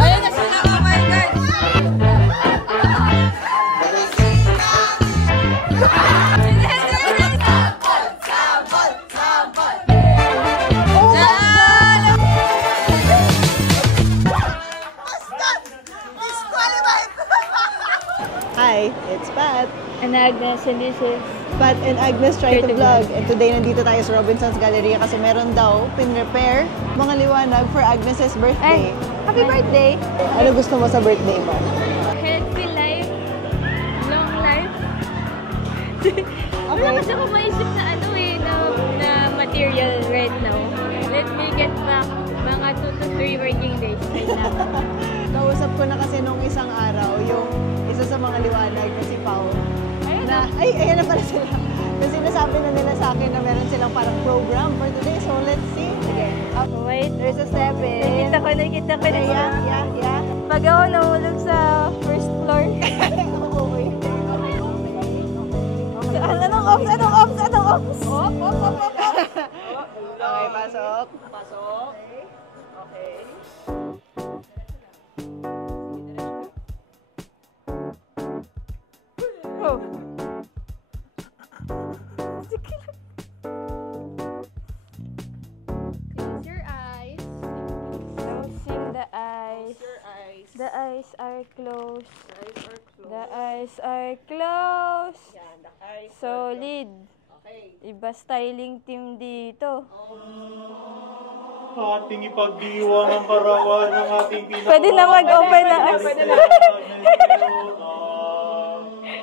Ayun na sila, oh my God! Hi, it's Pat. And Agnes, and this is Pat and Agnes try to vlog. And today, nandito tayo sa Robinson's Galleria kasi meron daw pin-repair mga liwanag for Agnes's birthday. Happy birthday! Ano gusto mo sa birthday mo? healthy life, long life. Wala kasi ako maisip na ano eh, na material right now. Let me get back mga 2 to 3 working days right now. Kausap ko na kasi nung isang araw, yung isa sa mga liwanag na si Pao. Ayan na pala sila. Kasi nasabi na nila sa akin na meron silang parang program for today. So let's see. Sige. Wait. There's a 7. Nakita ko na. Yeah. Pag ako nahulog sa first floor. Anong ops? Op. Okay, pasok. Okay. Oh. Close your eyes. Closing the eyes. The eyes are closed. The eyes are closed. Solid. Iba styling team dito. Ating ipagdiwang ang karawan ng ating pinaka... Pwede na mag-open na.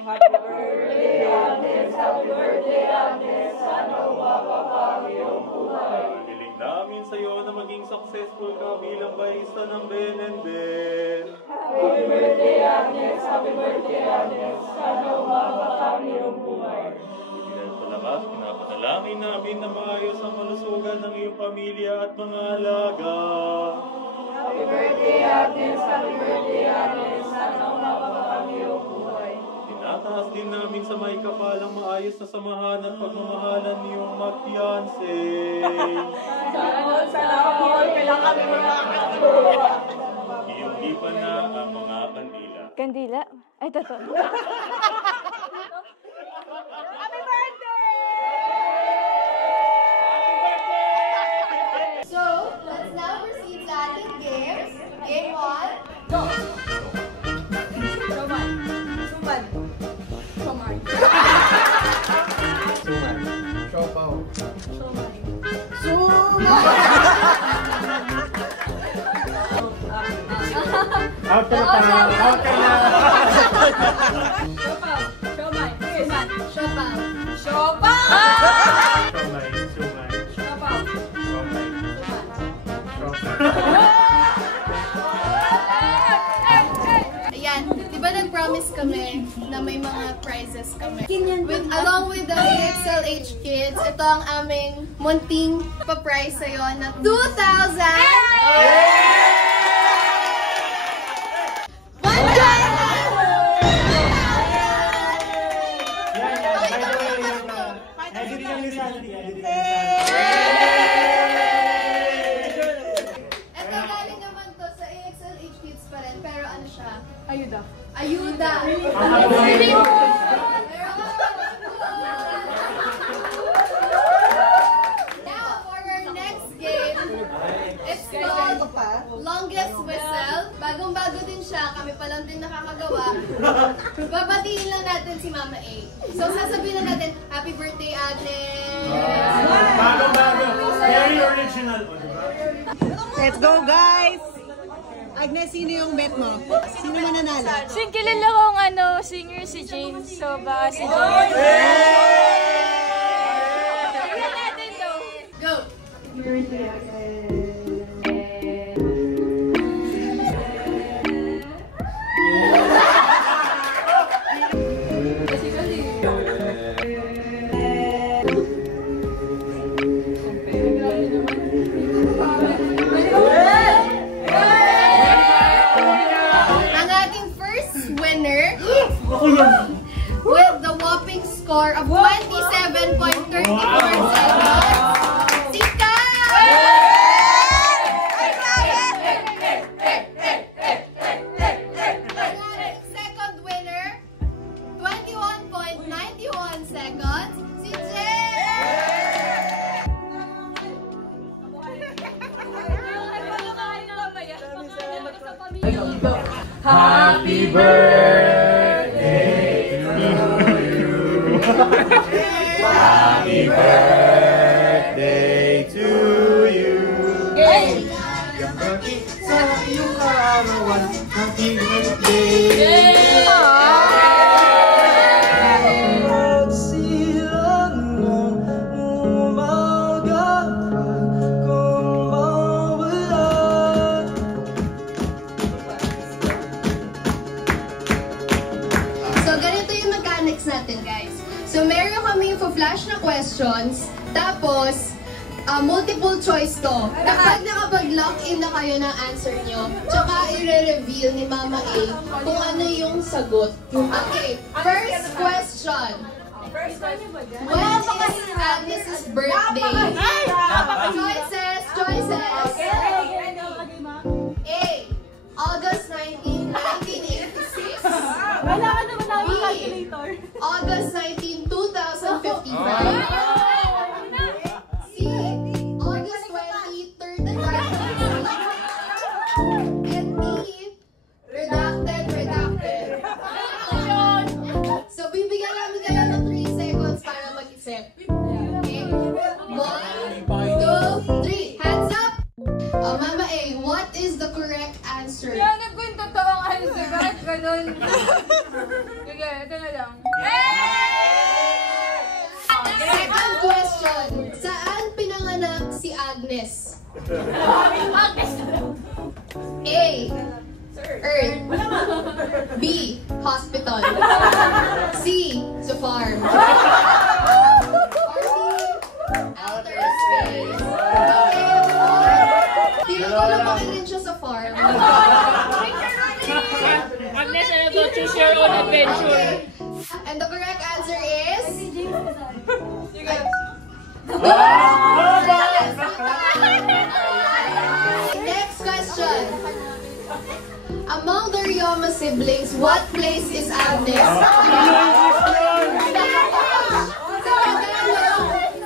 Happy birthday, Agnes. Happy birthday, Agnes. Sana umababa iyong buhay. Hiling namin sa iyo na maging successful ka bilang barista ng Ben and Ben. Happy birthday, Agnes. Happy birthday, Agnes. Sana umababa iyong buhay. Pinapalakas, pinapanalangin namin na maayos ang malusugan ng iyong pamilya at mga alaga. Happy birthday, Agnes. Happy birthday, Agnes. Sana umababa iyong buhay. Tinataas din namin sa may kapalang maayos na samahan at pagmamahalan niyong mag-fiancé. Salamat, kailangan kami makakatuwa. Iyong lipan na ang mga kandila. Kandila? Ay, totoo. Happy birthday! So, let's now proceed to adding games. Game 1, go! Out ka na! Ayan, di ba nag-promise kami na may mga prizes kami? Along with the AXLH Kids, ito ang aming munting pa-prize sa'yo na 2,000! Ito galing naman to sa AXLH Kids pa rin, pero ano siya? Ayuda. Now, for our next game, it's called Longest Whistle. Bagong-bago din siya, kami pa lang din nakakagawa. Babatiin lang natin si Mama A. So, sasabihin lang natin, Happy Birthday, Agnes! Bago! Very original. Let's go, guys! Agnes, sino yung bet mo? Sino mananalo? Kilala kong singer si James. So, baka si James. Tingnan natin to. Go! Ang ating first winner with the whopping score of 27.34 seconds. Si Kat! Happy birthday to you. Happy birthday to you. Sa iyong kaarawan, happy birthday. Natin guys. So meron kaming flash na questions, tapos multiple choice to. Kapag nakapag-lock in na kayo ng answer nyo, tsaka i-reveal ni Mama A kung ano yung sagot. Okay, first question. When is Agnes' birthday? Choices. A. August 19, 1986. B. August 19, 2055. C. August 20, 35. And D. Redacted. So, bibigyan namin kayo ng 3 seconds para mag-isip. Okay? 1, 2, 3. Hands up! Mama A, what is the correct answer? Hanap ko yung totoong answer. Bakit ganun? Sige, ito na lang. Second question. Saan pinanganak si Agnes? A. Earth. B. Hospital. C. Sa farm. Or D. Outer space. Feeling ko lumaki rin siya sa farm. Agnes, ano to? Choose your own adventure. Okay. And the correct answer is... Next question. Among the Ryoma siblings, what place is Agnes?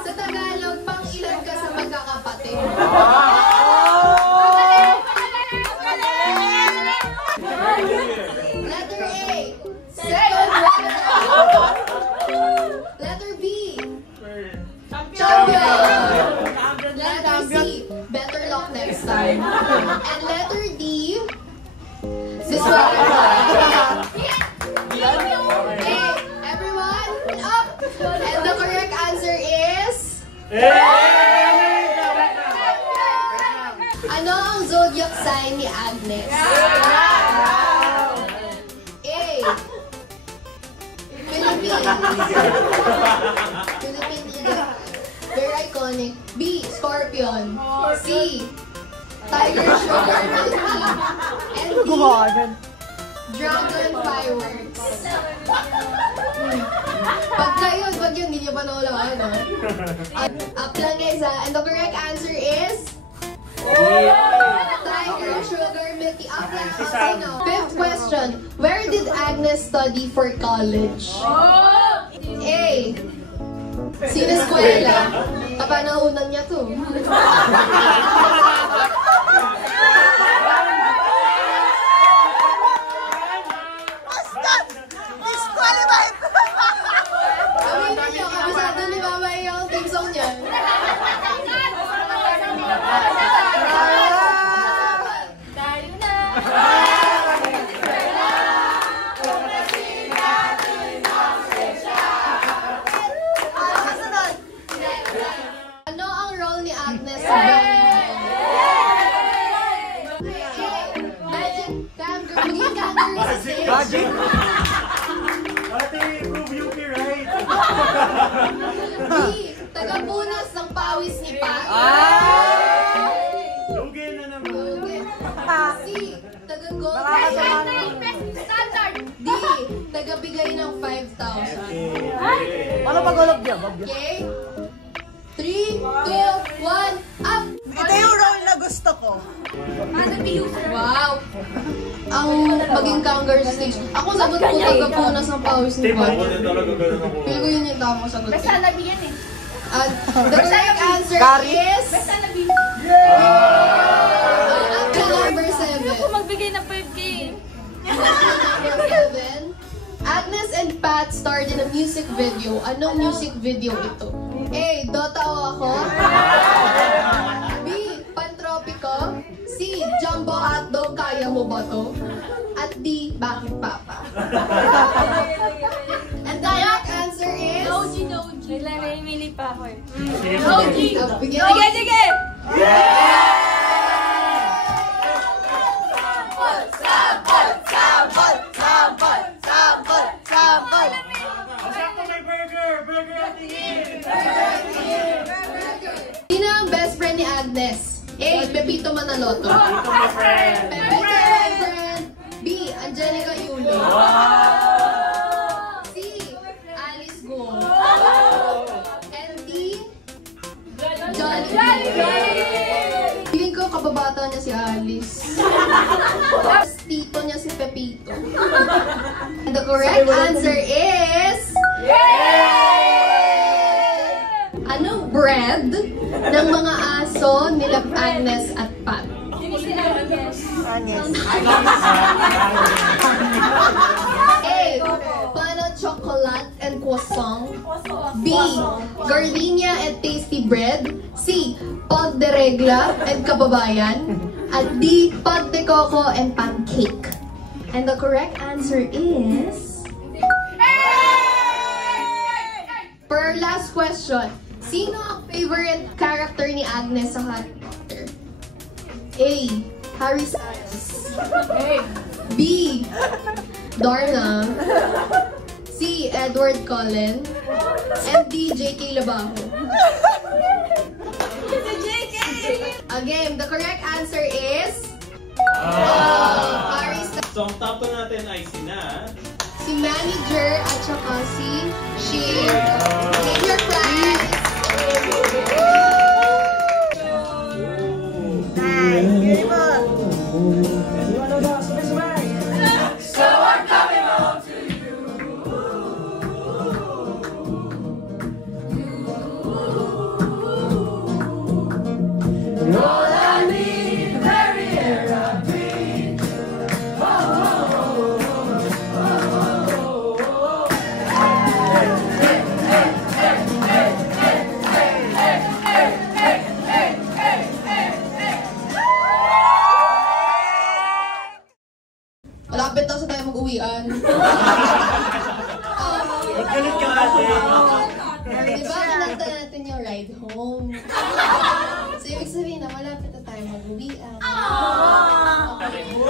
Sa Tagalog, pang ilan ka sa magkakapatid? Letter A, second runner. Letter B, champion. Letter C, better luck next time. And letter D, disqualified. Okay, everyone, up. And the correct answer is... Ano ang zodiac sign ni Agnes? A. Philippine Eagle. Very iconic. B. Scorpion. C. Tiger Sugar Milk Tea. And D. Dragon Fireworks. Pag yun, hindi nyo pa naulawan, no? Up lang guys, ha? And the correct answer is... Tiger Sugar Milk Tea. Up lang, sino? Fifth question. Where did Agnes study for college? A. Sineskwela. Kapanahunan niya to. Disqualified! Aminin niyo, kabisado ni Mama yung team song niya. Tayo na! Ano ang role ni Agnes sa Magic Kangaroo. Maging kangaroo sa stage. Ate, prove you me right. B. Tagapunas ng pawis ni Pat. Lugin na naman. C. Taga-gold. D. Tagabigay ng 5,000. Paano pag-ulog niya? Okay? 3, 2, 1, up! Ito yung role na gusto ko. Wow! Ang maging kangaroo sa stage. Ako sagot ko tagapunas ng pawis ni Pat. Ako din talaga ganun ako. Feel ko yun yung tamang sagot. Basta nabigyan eh. The correct answer is... Basta nabigyan. Number 7. Kung magbigay ng got starred in a music video. Anong music video ito? A. Dota o ako? B. Pantropiko? C. Jumbo hotdog, kaya mo ba to? At D. Bakit papa? And the correct answer is... Noji. Namimili pa ako eh. Noji! Sige! Sample! Sino ang best friend ni Agnes? A. Pepito Manaloto. Pepito, my friend. B. Angelica Yulo. C. Alice Go. And D. Jolly. Feeling ko kababata niya si Alice. Tapos tito niya si Pepito. And the correct answer is... Anong bread ng mga aso nila Agnes at Pat? Agnes. A. Pano chocolate and croissant. B. Gardenia and tasty bread. C. Pag de regla and kababayan. At D. Pag de coco and pancake. And the correct answer is... For our last question, sino ang favorite character ni Agnes sa Harry Potter? A. Harry Styles. B. Darna. C. Edward Cullen. And D. J.K. Labajo. Again, the correct answer is... Harry Styles. So, ang top 2 natin ay Si manager at saka si Name your prize. Nice, beautiful. So I'm coming home to you. All I need, very air I breathe. Malapit daw sa tayo mag-uwian. Galit ka natin. Diba, kinanta natin yung ride home. So, ibig sabihin na malapit na tayo mag-uwian.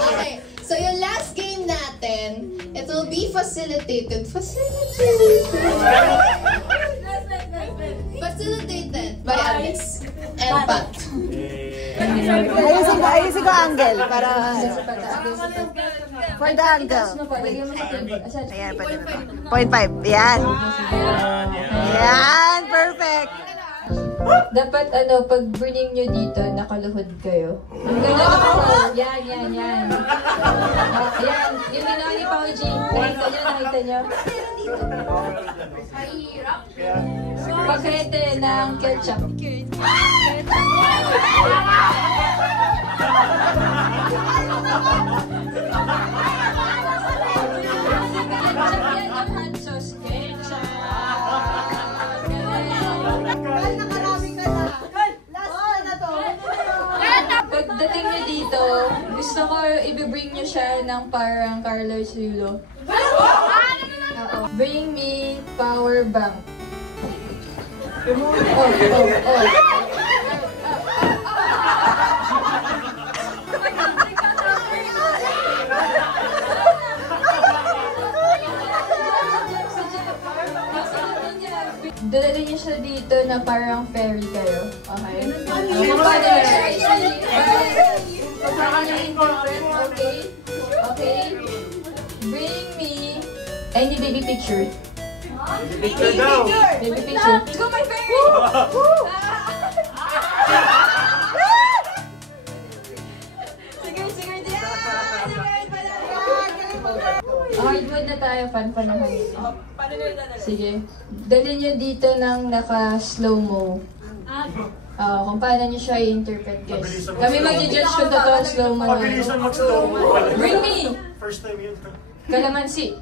Okay, so yung last game natin, it will be facilitated by Alice and Pat. Ayusin ko angle para... For the angle. Ayan, pwede na to. 0.5. Yan. Yan, perfect. Dapat pag bring nyo dito, nakaluhod kayo. Ang ganda naman. Yan. Yan. Yung ginawa ni Pauji. Nakita nyo? Pakete ng ketchup. Pagdating nyo dito, gusto ko i-bring nyo siya ng parang Carlos Yulo. Bring me power bank. Dadalhin niyo siya dito na parang ferry kayo. Okay? Okay? Bring me... I need baby picture. Picture daw. Baby picture. Let's go, my ferry! Sige. Hardwood na tayo, fan na kayo. Sige. Dalhin nyo dito ng naka-slow-mo. Kung paano nyo siya i-interpret, guys. Kami mag-judge kung totoo ang slow-mo na. Pabilisan mag-slow mo. Bring me! First time yun. Kalamansi.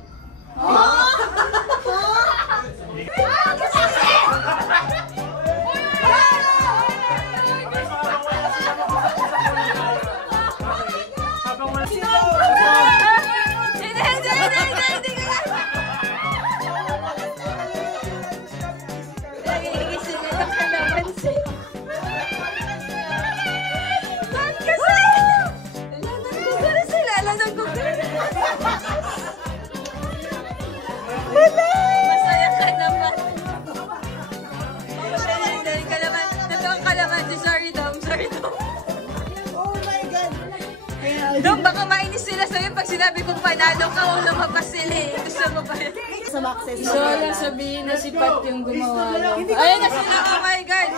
sabi kong panalo ka, kung lumabas sila eh. Gusto mo ba yun? Sa Maxes. So, lang sabihin na si Pat yung gumawa. Ayun na sila, oh my God!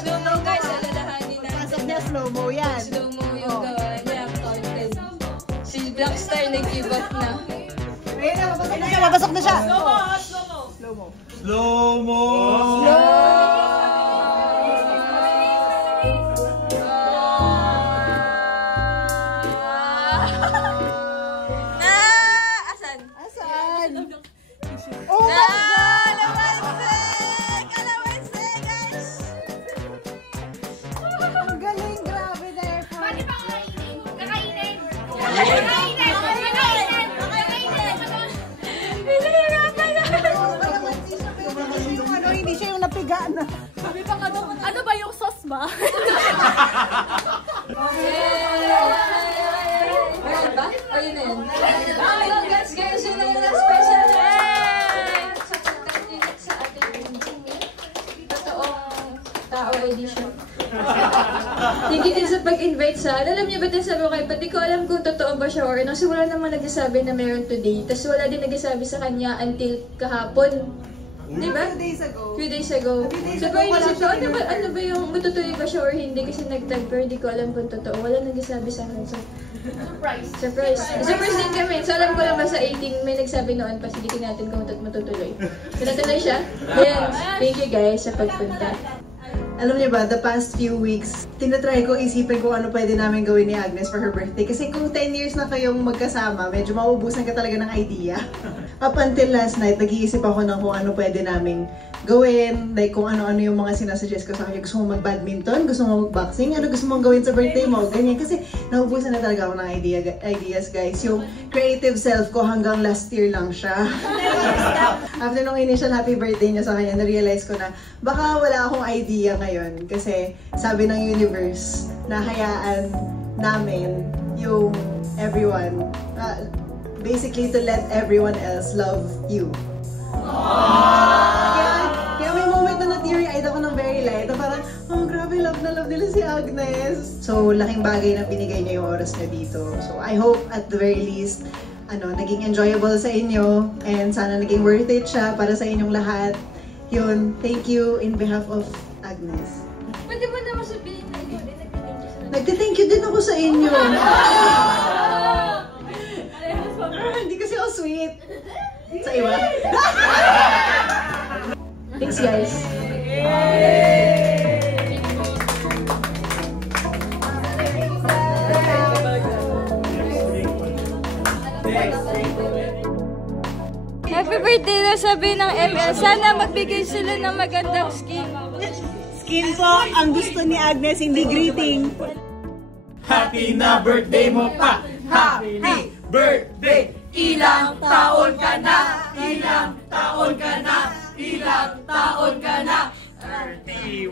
Slow-mo guys, alalahanin natin. Pasok niya, slow-mo yan. Slow-mo yung gawa niya, content. Si Blackstar nag-give up na. Ayun na, papasok na siya, papasok na siya. Slow-mo. Slow-mo! Asan? Asan? Oh my God! Kalamansi, guys! Ang galing, grabe na effort. Pwede pa kakainin? Kakainin! Kakainin! Kakainin! Kakainin! Hinihirapan na! Yung ano, hindi siya yung napiga na. Ano ba yung sauce ba? Ayun ba? Ayun na yun. Congrats guys! Yun na yung last person! Sa pagkakilit sa ating totoong tao edition. Thank you din sa pag-invite sa alam niyo ba din sabi ko kay Pat, di ko alam kung totoo ba siya or ano kasi wala namang nagsasabi na meron today. Tapos wala din nagsasabi sa kanya until kahapon. Di ba? Few days ago. So parang inisip ko, ano ba yung matutuloy ba siya or hindi kasi nag-tag pero di ko alam kung totoo. Wala nagsasabi sa akin. So, Surprise din kami. So alam ko lang ba sa 18 may nagsabi noon pa, sige natin kung matutuloy. So natuloy siya. Then, thank you guys sa pagpunta. Alam niyo ba, the past few weeks, tinatry ko isipin kung ano pwede namin gawin ni Agnes for her birthday. Kasi kung 10 years na kayong magkasama, medyo mauubusan ka talaga ng idea. Up until last night, nag-iisip ako ng kung ano pwede namin gawin. Like kung ano-ano yung mga sinasuggest ko sa kanya. Gusto mo mag-badminton? Gusto mo mag-boxing? Ano gusto mong gawin sa birthday mo? Ganyan. Kasi nauubusan na talaga ako ng ideas, guys. Yung creative self ko hanggang last year lang siya. After nung initial happy birthday niya sa kanya, na-realize ko na baka wala akong idea ngayon. Kasi sabi ng universe na hayaan namin yung everyone, basically to let everyone else love you. Kaya may moment na na-teary-eyed ako ng very light. Na parang, oh grabe, love na love nila si Agnes. So, laking bagay na binigay niya yung oras niya dito. So, I hope at the very least, naging enjoyable sa inyo. And sana naging worth it siya para sa inyong lahat. Yun, thank you in behalf of Agnes. Pwede mo naman sabihin na ikaw din Nagte-thank you din ako sa inyo. Hindi kasi ako sweet. Sa iba. Thanks guys. Happy birthday na sabi ng ML. Sana magbigay sila ng magandang skin. Skin po ang gusto ni Agnes, hindi greeting. Happy na birthday mo pa! Happy birthday! Ilang taon ka na? Ilang taon ka na? Ilang taon ka na? 31!